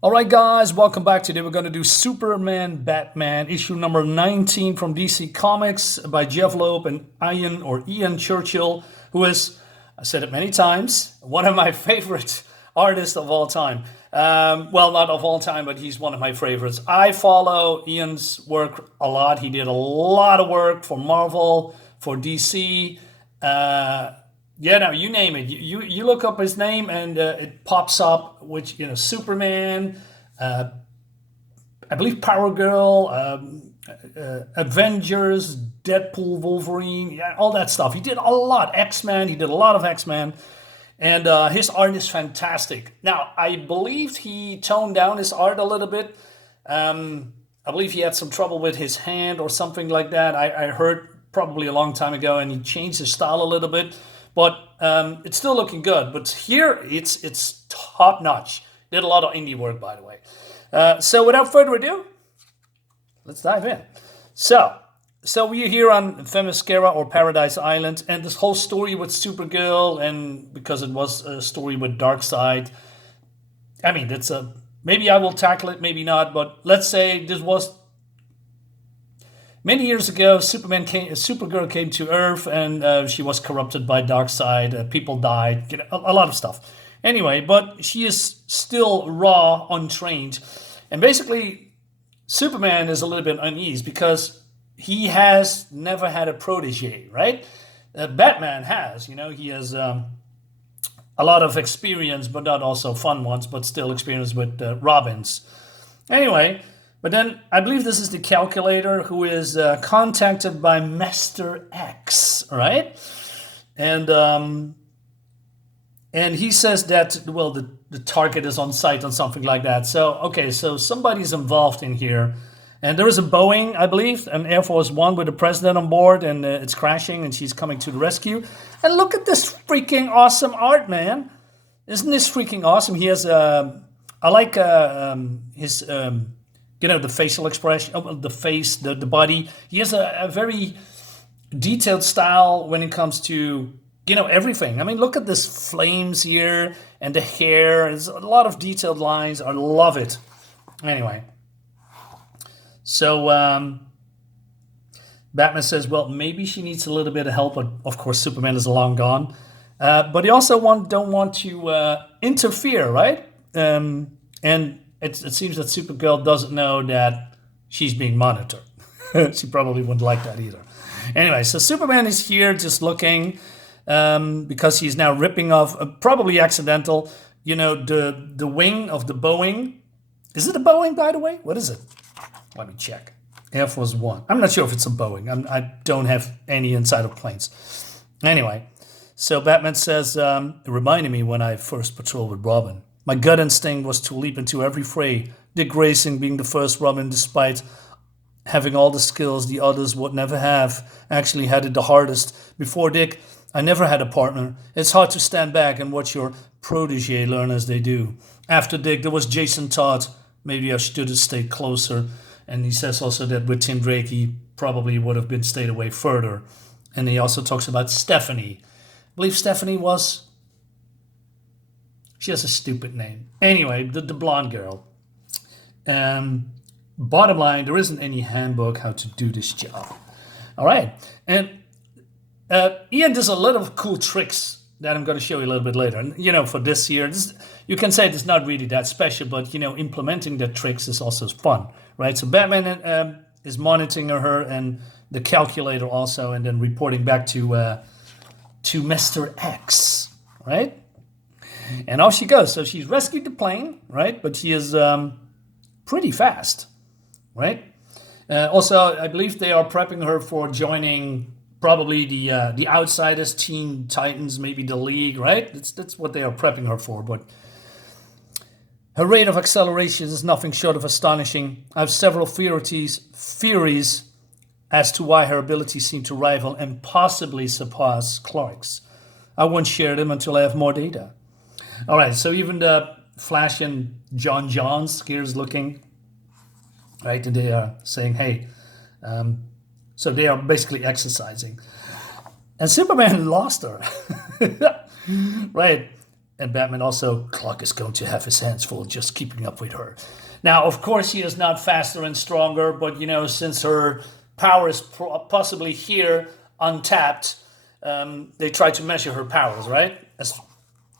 All right, guys, welcome back. Today we're going to do Superman Batman, issue number 19 from DC Comics by Jeph Loeb and Ian Churchill, who is, I said it many times, one of my favorite artists of all time. Well, not of all time, but he's one of my favorites. I follow Ian's work a lot. He did a lot of work for Marvel, for DC. Yeah, no, you name it. You look up his name and it pops up, which, Superman, I believe Power Girl, Avengers, Deadpool, Wolverine, yeah, all that stuff. He did a lot. X-Men, he did a lot of X-Men. And his art is fantastic. Now, I believe he toned down his art a little bit. I believe he had some trouble with his hand or something like that. I heard probably a long time ago, and he changed his style a little bit. But it's still looking good. But here, it's top notch. Did a lot of indie work, by the way. So without further ado, let's dive in. So we're here on Themyscira or Paradise Island, and this whole story with Supergirl, and because it was a story with Darkseid, I mean, that's a maybe I will tackle it, maybe not. But let's say this was many years ago. Supergirl came to Earth, and she was corrupted by Darkseid. People died, a lot of stuff. Anyway, but she is still raw, untrained, and basically, Superman is a little bit uneasy because he has never had a protege, right? Batman has, he has a lot of experience, but not also fun ones, but still experience with Robins. Anyway, but then I believe this is the Calculator who is contacted by Master X, right? And he says that, well, the target is on site or something like that. So, okay, so somebody's involved in here. And there is a Boeing, I believe, an Air Force One with the president on board, and it's crashing, and she's coming to the rescue. And look at this freaking awesome art, man. Isn't this freaking awesome? He has, I like his, the facial expression, the face, the body. He has a very detailed style when it comes to, everything. I mean, look at this flames here and the hair. There's a lot of detailed lines. I love it. Anyway. So Batman says, well, maybe she needs a little bit of help, but of course Superman is long gone. But he also don't want to interfere, right? And it seems that Supergirl doesn't know that she's being monitored. She probably wouldn't like that either. Anyway, so Superman is here just looking because he's now ripping off, probably accidental, the wing of the Boeing. Is it a Boeing, by the way? What is it? Let me check. Air Force One. I'm not sure if it's a Boeing. I don't have any inside of planes. Anyway, so Batman says, it reminded me when I first patrolled with Robin. My gut instinct was to leap into every fray, Dick Grayson being the first Robin despite having all the skills the others would never have. Actually had it the hardest. Before Dick, I never had a partner. It's hard to stand back and watch your protege learn as they do. After Dick, there was Jason Todd. Maybe I should have stayed closer. And he says also that with Tim Drake, he probably would have been stayed away further. And he also talks about Stephanie. I believe Stephanie she has a stupid name. Anyway, the blonde girl. Bottom line, there isn't any handbook how to do this job. All right. And Ian does a lot of cool tricks that I'm going to show you a little bit later. And, for this year, you can say it's not really that special, but, implementing the tricks is also fun, right? So Batman is monitoring her and the Calculator also, and then reporting back to Mr. X, right? And off she goes. So she's rescued the plane, right? But she is pretty fast, right? Also, I believe they are prepping her for joining probably the Outsiders, Teen Titans, maybe the League, right? That's what they are prepping her for. But her rate of acceleration is nothing short of astonishing. I have several theories as to why her abilities seem to rival and possibly surpass Clark's. I won't share them until I have more data. All right, so even the Flash and John's here's looking, right? And they are saying, hey, so they are basically exercising. And Superman lost her. Right. And Batman also, Clark is going to have his hands full just keeping up with her. Now, of course, she is not faster and stronger, but, since her power is possibly here, untapped, they try to measure her powers, right? As,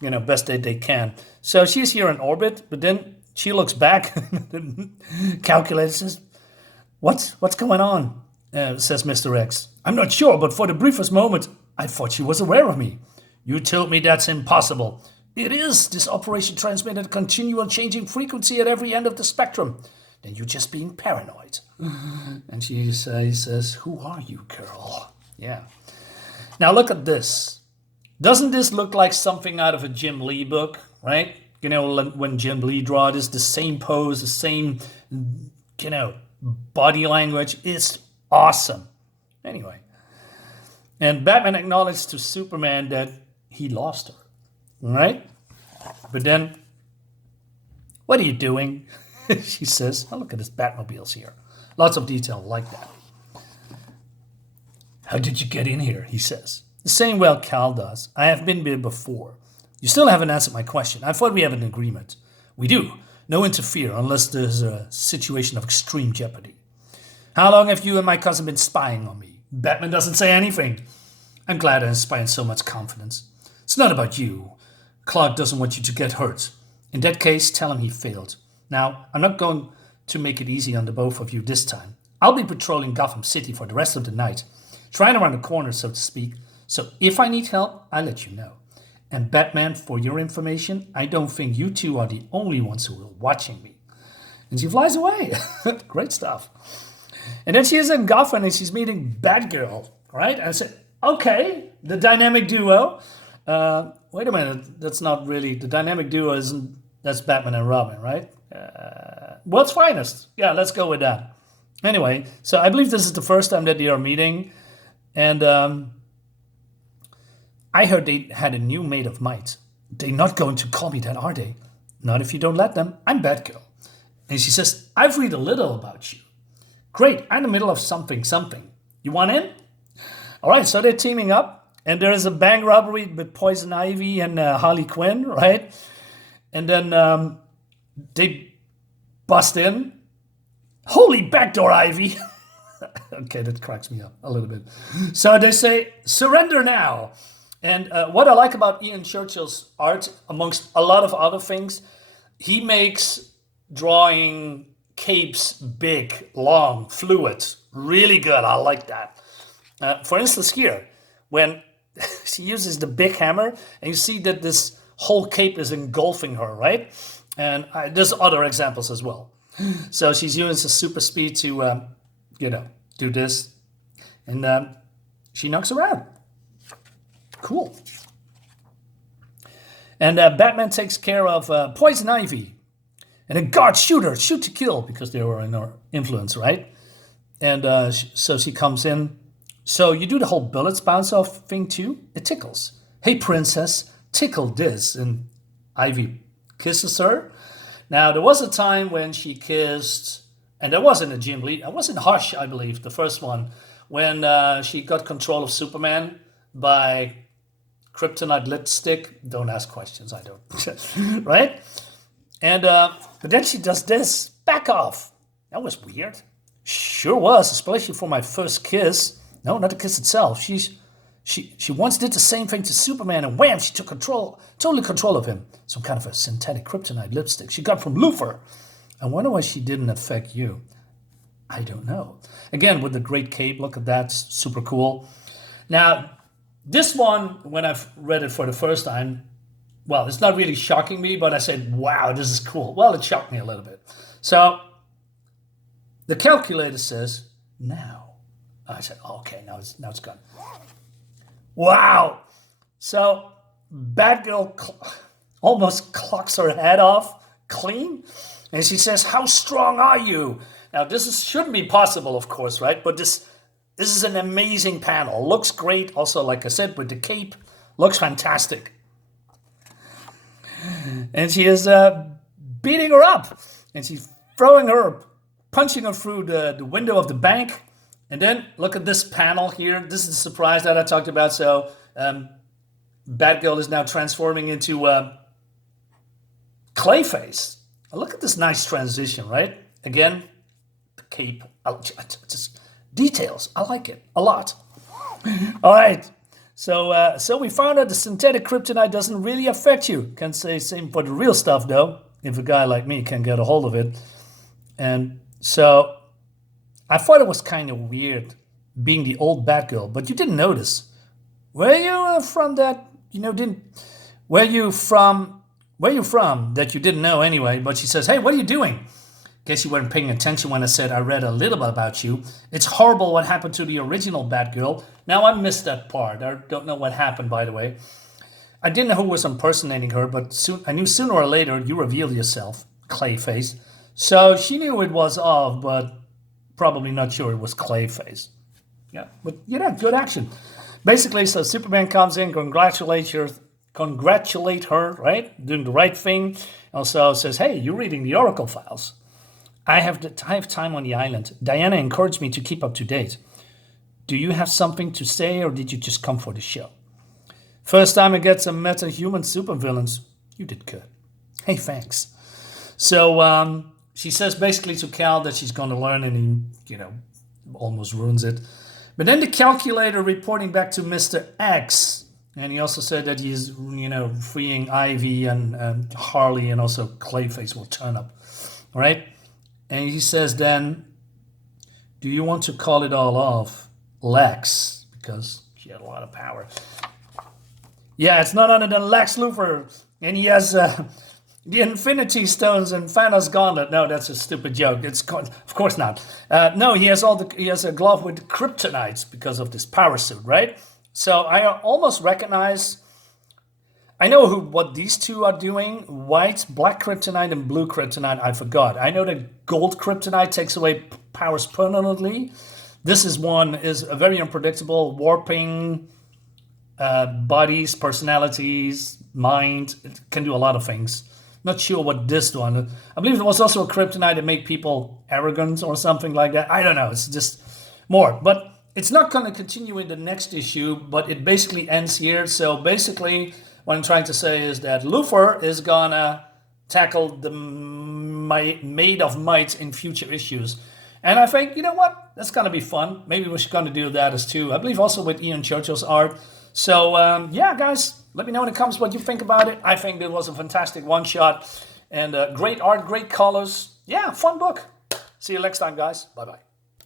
best they can. So she's here in orbit, but then she looks back, calculates, says, what's going on? Says Mr. X. I'm not sure, but for the briefest moment, I thought she was aware of me. You told me that's impossible. It is. This operation transmitted a continual changing frequency at every end of the spectrum. Then you're just being paranoid. And she says, who are you, girl? Yeah. Now look at this. Doesn't this look like something out of a Jim Lee book, right? When Jim Lee draw it, is the same pose, the same, body language. It's awesome. Anyway. And Batman acknowledged to Superman that he lost her. Right? But then, what are you doing? She says, oh, look at this Batmobiles here. Lots of detail like that. How did you get in here? He says. The same way Cal does. I have been here before. You still haven't answered my question. I thought we have an agreement. We do. No interfere unless there's a situation of extreme jeopardy. How long have you and my cousin been spying on me? Batman doesn't say anything. I'm glad I inspired so much confidence. It's not about you. Clark doesn't want you to get hurt. In that case, tell him he failed. Now, I'm not going to make it easy on the both of you this time. I'll be patrolling Gotham City for the rest of the night, trying around the corner, so to speak. So if I need help, I'll let you know. And Batman, for your information, I don't think you two are the only ones who are watching me. And she flies away. Great stuff. And then she is in Gotham and she's meeting Batgirl, right? And I said, okay, the dynamic duo. Wait a minute, that's not really, the dynamic duo that's Batman and Robin, right? World's finest. Yeah, let's go with that. Anyway, so I believe this is the first time that they are meeting. And I heard they had a new Maid of Might. They're not going to call me that, are they? Not if you don't let them. I'm Batgirl. And she says, I've read a little about you. Great, I'm in the middle of something. You want in? All right, so they're teaming up. And there is a bank robbery with Poison Ivy and Harley Quinn, right? And then they bust in. Holy backdoor, Ivy. Okay, that cracks me up a little bit. So they say, surrender now. And what I like about Ian Churchill's art, amongst a lot of other things, he makes drawing capes big, long, fluid. Really good. I like that. For instance, here, when she uses the big hammer, and you see that this whole cape is engulfing her, right? And there's other examples as well. So she's using the super speed to, do this. And she knocks her out. Cool. And Batman takes care of Poison Ivy. And then guard, shoot her, shoot to kill, because they were in her influence, right? And so she comes in. So you do the whole bullets bounce off thing too? It tickles. Hey, princess, tickle this. And Ivy kisses her. Now, there was a time when she kissed, and that wasn't a Jim Lee, it wasn't Hush, I believe, the first one, when she got control of Superman by kryptonite lipstick. Don't ask questions, I don't. Right? And but then she does this. Back off. That was weird. Sure was, especially for my first kiss. No, not the kiss itself. She once did the same thing to Superman, and wham, she took totally control of him. Some kind of a synthetic kryptonite lipstick she got from Luthor. I wonder why she didn't affect you. I don't know. Again, with the great cape, look at that, super cool. Now, this one, when I've read it for the first time, well, it's not really shocking me, but I said, wow, this is cool. Well, it shocked me a little bit. So, the calculator says, now. I said, okay, now it's gone. Wow. So, Batgirl almost clocks her head off clean. And she says, how strong are you? Now, shouldn't be possible, of course, right? But this is an amazing panel. Looks great. Also, like I said, with the cape, looks fantastic. And she is beating her up. And she's punching her through the window of the bank. And then look at this panel here. This is the surprise that I talked about. So Batgirl is now transforming into Clayface. Look at this nice transition, right? Again, the cape. Just details. I like it a lot. All right. So we found out the synthetic kryptonite doesn't really affect you. Can't say same for the real stuff though. If a guy like me can get a hold of it. And so I thought it was kind of weird being the old Batgirl, but you didn't notice. Where you from that? Where you from that you didn't know anyway? But she says, "Hey, what are you doing?" Guess you weren't paying attention when I said I read a little bit about you. It's horrible what happened to the original Batgirl. Now I missed that part. I don't know what happened, by the way. I didn't know who was impersonating her, but I knew sooner or later you revealed yourself, Clayface. So she knew it was off, but probably not sure it was Clayface. Yeah, but good action. Basically, so Superman comes in, congratulate her, right? Doing the right thing. Also says, "Hey, you're reading the Oracle files. I have time on the island. Diana encouraged me to keep up to date. Do you have something to say, or did you just come for the show? First time I get some meta-human supervillains. You did good. Hey, thanks." So she says basically to Cal that she's going to learn, and he, almost ruins it. But then the calculator reporting back to Mr. X, and he also said that he's, freeing Ivy and Harley, and also Clayface will turn up, all right? And he says then, "Do you want to call it all off, Lex?" Because she had a lot of power. Yeah, it's none other than Lex Luthor, and he has the Infinity Stones and Thanos' Gauntlet. No, that's a stupid joke. Of course not. No, he has a glove with kryptonites because of this power suit, right? So I almost recognize. I know what these two are doing. White, black kryptonite, and blue kryptonite. I forgot. I know that gold kryptonite takes away powers permanently. This is a very unpredictable, warping bodies, personalities, mind. It can do a lot of things. Not sure what this one. I believe there was also a kryptonite that made people arrogant or something like that. I don't know. It's just more. But it's not going to continue in the next issue, but it basically ends here. So basically, what I'm trying to say is that Luthor is going to tackle the Maid of Might in future issues. And I think, you know what? That's going to be fun. Maybe we're going to do that as too. I believe also with Ian Churchill's art. So, guys, let me know in the comments what you think about it. I think it was a fantastic one-shot. And great art, great colors. Yeah, fun book. See you next time, guys. Bye-bye.